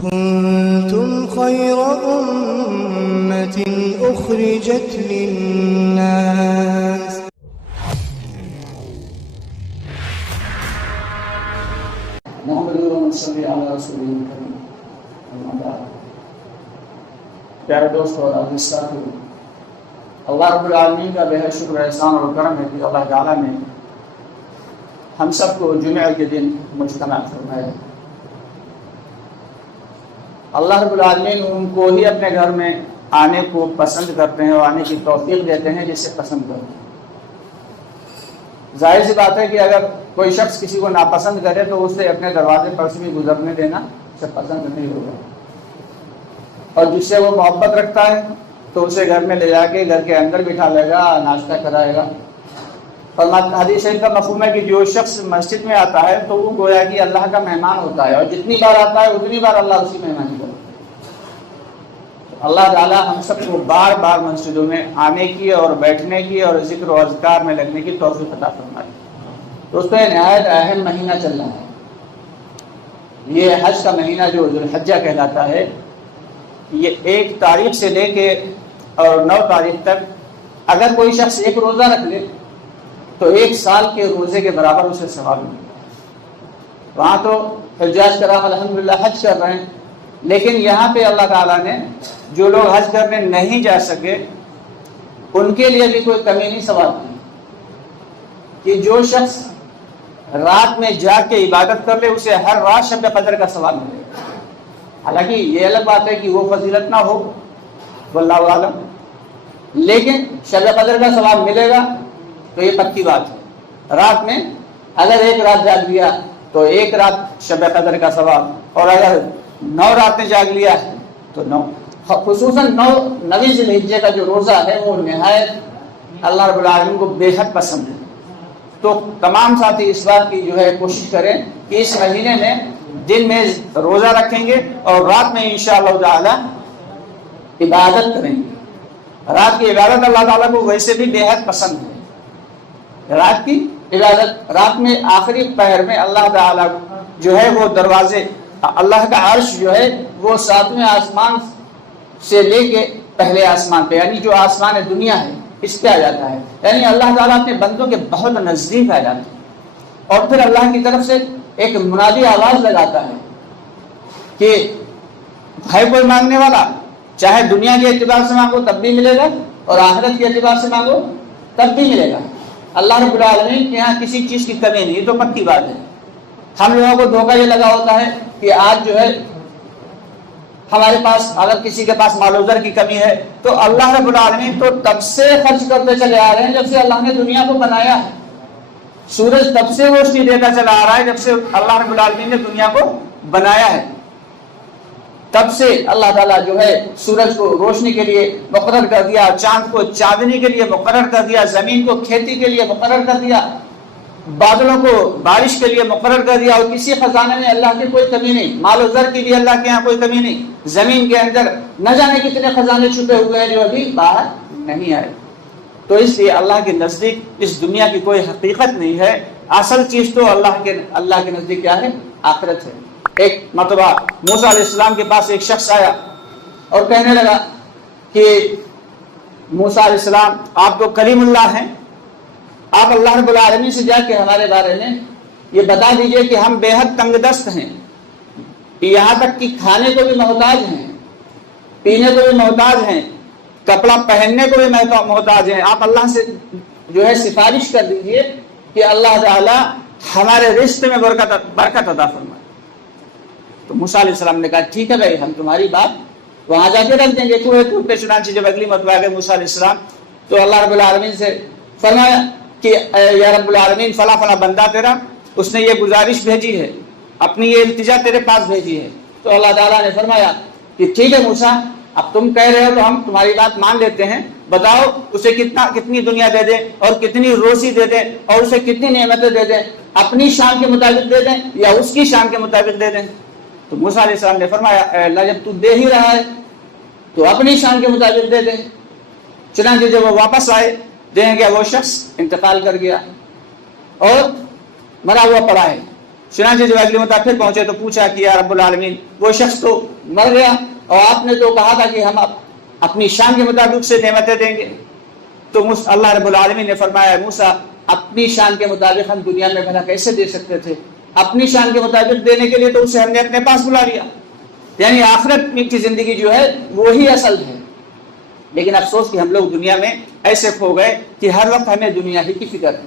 كنتم خير أمة أخرجت للناس محمد صلی اللہ علیہ وسلم۔ پیارے دوستو اور عزیز ساتھیو، اللہ رب العالمین کا بے حد شکر احسان اور کرم ہے کہ اللہ تعالیٰ نے ہم سب کو جمعہ کے دن مجتمع فرمایا۔ اللہ رب العالمین ان کو ہی اپنے گھر میں آنے کو پسند کرتے ہیں اور آنے کی توفیق دیتے ہیں جسے پسند کرتے ہیں۔ ظاہر سی بات ہے کہ اگر کوئی شخص کسی کو ناپسند کرے تو اسے اپنے دروازے پر سے بھی گزرنے دینا اسے پسند نہیں ہوگا، اور جس سے وہ محبت رکھتا ہے تو اسے گھر میں لے جا کے گھر کے اندر بٹھا لے گا، ناشتہ کرائے گا۔ اور حدیث شریف کا مفہوم ہے کہ جو شخص مسجد میں آتا ہے تو وہ گویا کہ اللہ کا مہمان ہوتا ہے، اور جتنی بار آتا ہے اتنی بار اللہ اسی مہمانی کرتا ہے۔ اللہ تعالیٰ ہم سب کو بار بار مسجدوں میں آنے کی اور بیٹھنے کی اور ذکر و اذکار میں لگنے کی توفیق عطا فرمائے۔ دوستو، یہ نہایت اہم مہینہ چل رہا ہے، یہ حج کا مہینہ جو ذوالحجہ کہلاتا ہے۔ یہ 1 تاریخ سے لے کے اور 9 تاریخ تک اگر کوئی شخص ایک روزہ رکھ لے تو 1 سال کے روزے کے برابر اسے ثواب ملے۔ وہاں تو حجاج کرام الحمدللہ حج کر رہے ہیں، لیکن یہاں پہ اللہ تعالیٰ نے جو لوگ حج کرنے نہیں جا سکے ان کے لیے بھی کوئی کمی نہیں ثواب کی کہ جو شخص رات میں جا کے عبادت کر لے اسے ہر رات شب قدر کا ثواب ملے گا۔ حالانکہ یہ الگ بات ہے کہ وہ فضیلت نہ ہو، واللہ عالم، لیکن شب قدر کا ثواب ملے گا تو یہ پکی بات ہے۔ رات میں اگر 1 رات جاگ لیا تو 1 رات شب قدر کا ثواب، اور اگر 9 راتیں جاگ لیا تو 9، خصوصاً 9ویں ذی الحجہ کا جو روزہ ہے وہ نہایت اللہ رب العالمین کو بے حد پسند ہے۔ تو تمام ساتھی اس بات کی جو ہے کوشش کریں کہ اس مہینے میں دن میں روزہ رکھیں گے اور رات میں انشاءاللہ تعالی عبادت کریں گے۔ رات کی عبادت اللہ تعالیٰ کو ویسے بھی بے حد پسند ہے۔ رات کی عبادت، رات میں آخری پہر میں اللہ تعالیٰ جو ہے وہ دروازے، اللہ کا عرش جو ہے وہ 7ویں آسمان سے لے کے پہلے آسمان پہ، یعنی جو آسمان دنیا ہے اس پہ آ جاتا ہے، یعنی اللہ تعالیٰ اپنے بندوں کے بہت نزدیک آ جاتے ہیں۔ اور پھر اللہ کی طرف سے ایک منادی آواز لگاتا ہے کہ ہے کوئی مانگنے والا، چاہے دنیا کے اعتبار سے مانگو تب بھی ملے گا اور آخرت کے اعتبار سے مانگو تب بھی ملے گا۔ اللہ رب العالمین کے یہاں کسی چیز کی کمی نہیں، تو پکی بات ہے۔ ہم لوگوں کو دھوکہ یہ لگا ہوتا ہے کہ آج جو ہے ہمارے پاس اگر کسی کے پاس مال و زر کی کمی ہے تو اللہ رب العالمین تو تب سے خرچ کرتے چلے آ رہے ہیں جب سے اللہ نے دنیا کو بنایا ہے۔ سورج تب سے روشنی دیتا چلا آ رہا ہے جب سے اللہ رب العالمین نے دنیا کو بنایا ہے۔ تب سے اللہ تعالیٰ جو ہے سورج کو روشنی کے لیے مقرر کر دیا، چاند کو چاندنی کے لیے مقرر کر دیا، زمین کو کھیتی کے لیے مقرر کر دیا، بادلوں کو بارش کے لیے مقرر کر دیا، اور کسی خزانے میں اللہ کی کوئی کمی نہیں، مال و زر کے لیے اللہ کے یہاں کوئی کمی نہیں۔ زمین کے اندر نہ جانے کتنے خزانے چھپے ہوئے ہیں جو ابھی باہر نہیں آئے۔ تو اس لیے اللہ کے نزدیک اس دنیا کی کوئی حقیقت نہیں ہے، اصل چیز تو اللہ کے نزدیک کیا ہے؟ آخرت ہے۔ ایک مرتبہ موسیٰ علیہ السلام کے پاس ایک شخص آیا اور کہنے لگا کہ موسیٰ علیہ السلام آپ تو کلیم اللہ ہیں، آپ اللہ رب العالمین سے جا کے ہمارے بارے میں یہ بتا دیجئے کہ ہم بے حد تنگ دست ہیں، یہاں تک کہ کھانے کو بھی محتاج ہیں، پینے کو بھی محتاج ہیں، کپڑا پہننے کو بھی محتاج ہیں، آپ اللہ سے جو ہے سفارش کر دیجئے کہ اللہ تعالی ہمارے رزق میں برکت عطا فرمائے۔ تو موسیٰ علیہ السلام نے کہا ٹھیک ہے بھائی، ہم تمہاری بات وہاں جا کے رکھ دیں گے۔ چنانچہ جب اگلی مرتبہ آ گئے موسیٰ علیہ السلام تو اللہ رب العالمین سے فرمایا کہ یا رب العالمین فلاں فلاں بندہ تیرا اس نے یہ گزارش بھیجی ہے، اپنی یہ التجا تیرے پاس بھیجی ہے۔ تو اللہ تعالیٰ نے فرمایا کہ ٹھیک ہے موسیٰ، اب تم کہہ رہے ہو تو ہم تمہاری بات مان لیتے ہیں، بتاؤ اسے کتنی دنیا دے دیں اور کتنی روزی دے دیں اور اسے کتنی نعمتیں دے دیں، اپنی شان کے مطابق دے دیں یا اس کی شان کے مطابق دے دیں؟ تو موسیٰ علیہ السلام نے فرمایا اے اللہ، جب تو دے ہی رہا ہے تو اپنی شان کے مطابق دے دیں۔ چنانچہ جب وہ واپس آئے دیکھیں گے وہ شخص انتقال کر گیا اور مرا ہوا پڑا ہے۔ چنانچہ جب اگلی مرتبہ پھر پہنچے تو پوچھا کہ یا رب العالمین وہ شخص تو مر گیا اور آپ نے تو کہا تھا کہ ہم اپنی شان کے مطابق سے نعمتیں دیں گے. تو اللہ رب العالمین نے فرمایا موسیٰ اپنی شان کے مطابق ہم دنیا میں بھلا کیسے دے سکتے تھے؟ اپنی شان کے مطابق دینے کے لیے تو اسے ہم نے اپنے پاس بلا لیا. یعنی آخرت کی زندگی جو ہے وہی اصل ہے. لیکن افسوس کہ ہم لوگ دنیا میں ایسے کھو گئے کہ ہر وقت ہمیں دنیا ہی کی فکر ہے.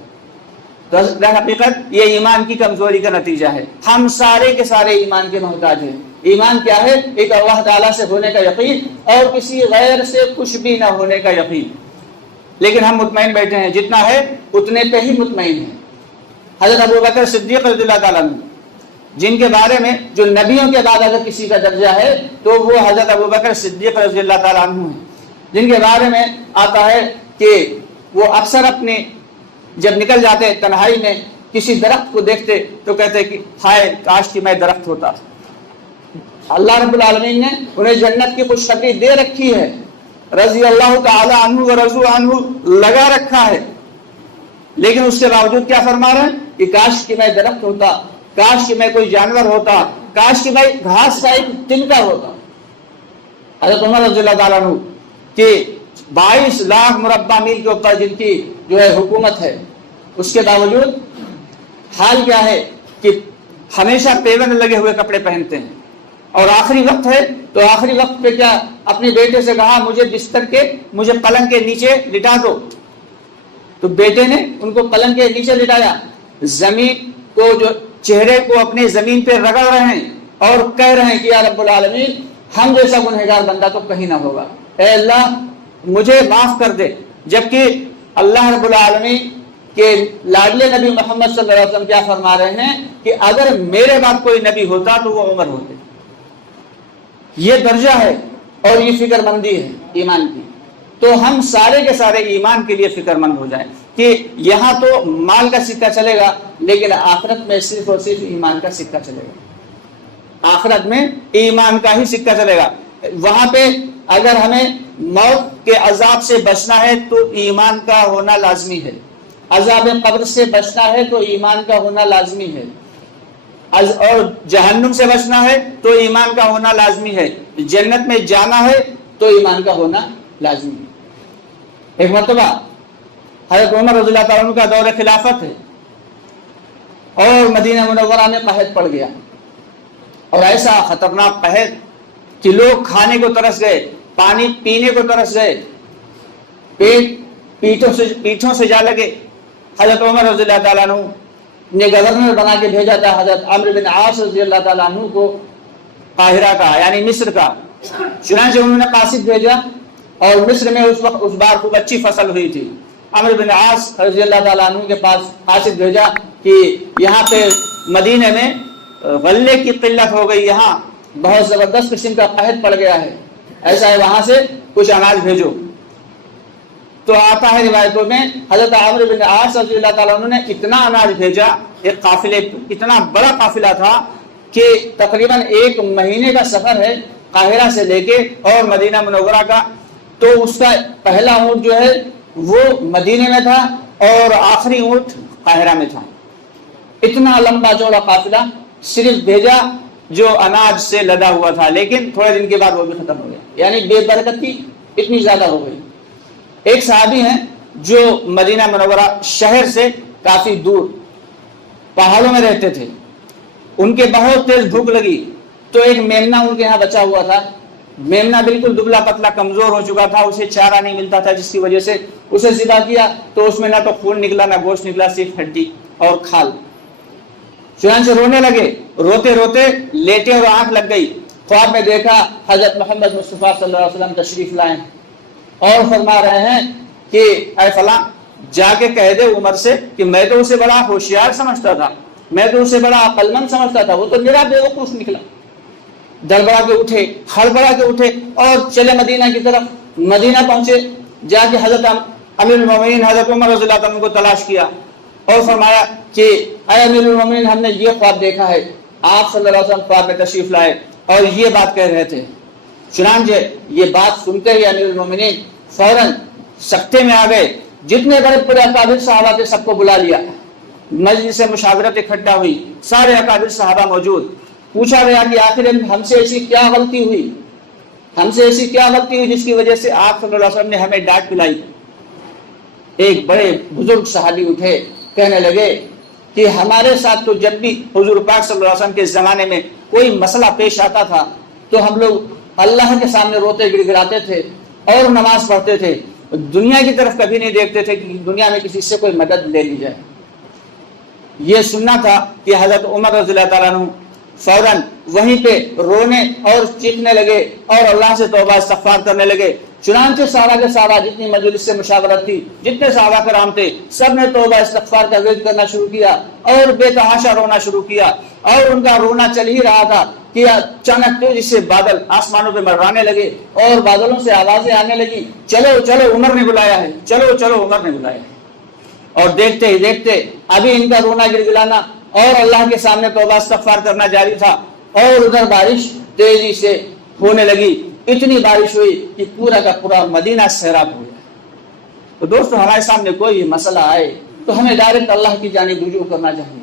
تو در حقیقت یہ ایمان کی کمزوری کا نتیجہ ہے. ہم سارے کے سارے ایمان کے محتاج ہیں. ایمان کیا ہے؟ ایک اللہ تعالیٰ سے ہونے کا یقین اور کسی غیر سے کچھ بھی نہ ہونے کا یقین. لیکن ہم مطمئن بیٹھے ہیں، جتنا ہے اتنے پہ ہی مطمئن ہیں. حضرت ابوبکر صدیق رضی اللہ تعالیٰ عنہ جن کے بارے میں جو نبیوں کے بعد اگر کسی کا درجہ ہے تو وہ حضرت ابوبکر صدیق رضی اللہ تعالیٰ عنہ ہیں، جن کے بارے میں آتا ہے کہ وہ اکثر اپنے جب نکل جاتے تنہائی میں کسی درخت کو دیکھتے تو کہتے کہ ہائے کاش کہ میں درخت ہوتا. اللہ رب العالمین نے انہیں جنت کی خوشخبری دے رکھی ہے، رضی اللہ تعالی عنہ و رضو عنہ لگا رکھا ہے، لیکن اس کے باوجود کیا فرما رہے ہیں کہ کاش کہ میں درخت ہوتا، کاش کہ میں کوئی جانور ہوتا، کاش کہ میں گھاس کا ایک تنکا ہوتا. حضرت عمر رضی اللہ تعالیٰ عنہ کہ 22 لاکھ مربع میل کے اوپر جن کی جو ہے حکومت ہے، اس کے باوجود حال کیا ہے کہ ہمیشہ پیوند لگے ہوئے کپڑے پہنتے ہیں. اور آخری وقت ہے تو آخری وقت پہ کیا اپنے بیٹے سے کہا مجھے پلنگ کے نیچے لٹا دو. تو بیٹے نے ان کو پلنگ کے نیچے لٹایا، زمین کو جو چہرے کو اپنے زمین پہ رگڑ رہے ہیں اور کہہ رہے ہیں کہ یا رب العالمین ہم جیسا گنہگار بندہ تو کہیں نہ ہوگا، اے اللہ مجھے معاف کر دے. جبکہ اللہ رب العالمین کہ لاڈلے نبی محمد صلی اللہ علیہ وسلم کیا فرما رہے ہیں کہ اگر میرے بعد کوئی نبی ہوتا تو وہ عمر ہوتے. یہ درجہ ہے اور یہ فکر مندی ہے ایمان کی. تو ہم سارے کے سارے ایمان کے لیے فکر مند ہو جائیں کہ یہاں تو مال کا سکہ چلے گا لیکن آخرت میں صرف اور صرف ایمان کا سکہ چلے گا. آخرت میں ایمان کا ہی سکہ چلے گا. وہاں پہ اگر ہمیں موت کے عذاب سے بچنا ہے تو ایمان کا ہونا لازمی ہے، عذاب قبر سے بچنا ہے تو ایمان کا ہونا لازمی ہے، اور جہنم سے بچنا ہے تو ایمان کا ہونا لازمی ہے، جنت میں جانا ہے تو ایمان کا ہونا لازمی ہے. ایک مرتبہ حضرت عمر رضی اللہ تعالیٰ عنہ کا دور خلافت ہے اور مدینہ منورہ میں قحط پڑ گیا، اور ایسا خطرناک قحط کہ لوگ کھانے کو ترس گئے، پانی پینے کو ترس گئے، پیٹھوں سے جا لگے. حضرت عمر رضی اللہ تعالیٰ عنہ نے گورنر بنا کے بھیجا تھا حضرت عمرو بن عاص رضی اللہ تعالیٰ عنہ کو قاہرہ کا یعنی مصر کا. چنانچہ انہوں نے قاصد بھیجا اور مصر میں اس وقت اس بار خوب اچھی فصل ہوئی تھی. عمرو بن عاص رضی اللہ تعالیٰ عنہ کے پاس قاصد بھیجا کہ یہاں پہ مدینے میں غلے کی قلت ہو گئی، یہاں بہت زبردست قسم کا قحط پڑ گیا ہے، ایسا ہے وہاں سے کچھ اناج بھیجو. تو آتا ہے روایتوں میں حضرت عمرو بن عاص رضی اللہ تعالیٰ عنہ نے اتنا اناج بھیجا، ایک قافلے اتنا بڑا قافلہ تھا کہ تقریباً 1 مہینے کا سفر ہے قاہرہ سے لے کے اور مدینہ منورہ کا. تو اس کا پہلا اونٹ جو ہے وہ مدینے میں تھا اور آخری اونٹ قاہرہ میں تھا. اتنا لمبا چوڑا قافلہ صرف بھیجا جو اناج سے لدا ہوا تھا، لیکن تھوڑے دن کے بعد وہ بھی ختم ہو گیا. یعنی بے برکتی اتنی زیادہ ہو گئی. ایک صحابی ہیں جو مدینہ منورہ شہر سے کافی دور پہاڑوں میں رہتے تھے، ان کے بہت تیز بھوک لگی تو ایک میمنا ان کے یہاں بچا ہوا تھا. میمنا بالکل دبلا پتلا کمزور ہو چکا تھا، اسے چارہ نہیں ملتا تھا، جس کی وجہ سے اسے ذبح کیا تو اس میں نہ تو خون نکلا نہ گوشت نکلا، صرف ہڈی اور کھال. چنانچہ رونے لگے، روتے روتے لیٹے اور آنکھ لگ گئی. خواب میں دیکھا حضرت محمد مصطفیٰ صلی اللہ علیہ وسلم تشریف لائے اور فرما رہے ہیں کہ اے فلاں جا کے کہہ دے عمر سے کہ میں تو اسے بڑا ہوشیار سمجھتا تھا، میں تو اسے بڑا عقل مند سمجھتا تھا، وہ تو میرا بیوقوف نکلا. دڑبڑا کے اٹھے، ہڑبڑا کے اٹھے اور چلے مدینہ کی طرف. مدینہ پہنچے، جا کے حضرت امیر المومنین حضرت عمر رضی اللہ عنہ کو تلاش کیا اور فرمایا کہ اے امیر المومنین ہم نے یہ خواب دیکھا ہے. آپ صلی اللہ علیہ وسلم خواب میں تشریف لائے اور یہ بات کہہ رہے تھے. چنانچہ یہ بات سنتے ہی امیر المومنین فوراً سکتے میں آ گئے، جتنے بڑے پورے اکابر صحابہ تھے سب کو بلا لیا مجلس مشاورت اکٹھا ہوئی، سارے اکابر صحابہ موجود. پوچھا گیا کہ آخر ہم سے ایسی کیا غلطی ہوئی، ہم سے ایسی کیا غلطی ہوئی جس کی وجہ سے آپ صلی اللہ علیہ وسلم نے ہمیں ڈانٹ پلائی. ایک بڑے بزرگ صحابی اٹھے، کہنے لگے کہ ہمارے ساتھ تو جب بھی حضور پاک صلی اللہ علیہ وسلم کے زمانے میں کوئی مسئلہ پیش آتا تھا تو ہم لوگ اللہ کے سامنے روتے گڑ گڑاتے تھے اور نماز پڑھتے تھے، دنیا کی طرف کبھی نہیں دیکھتے تھے کہ دنیا میں کسی سے کوئی مدد لے لی جائے. یہ سننا تھا کہ حضرت عمر رضی اللہ تعالیٰ عنہ فوراً وہیں پہ رونے اور چیخنے لگے اور اللہ سے توبہ استغفار کرنے لگے. چنانچہ سارا کے سارا جتنی مجلس سے مشاورت تھی، جتنے صحابہ کرام تھے، سب نے توبہ استغفار کا ورد کرنا شروع کیا اور بے تحاشا رونا شروع کیا. اور ان کا رونا چل ہی رہا تھا کہ اچانک تیزی سے بادل آسمانوں پہ منڈرانے لگے اور بادلوں سے آوازیں آنے لگی، چلو چلو عمر نے بلایا ہے، چلو چلو عمر نے بلایا ہے. اور دیکھتے ہی دیکھتے ابھی ان کا رونا گڑگڑانا اور اللہ کے سامنے توبہ استغفار کرنا جاری تھا اور ادھر بارش تیزی سے ہونے لگی. اتنی بارش ہوئی کہ پورا کا پورا مدینہ سیراب ہو گیا. تو دوستو، ہمارے سامنے کوئی مسئلہ آئے تو ہمیں ڈائریکٹ اللہ کی جانب رجوع کرنا چاہیے.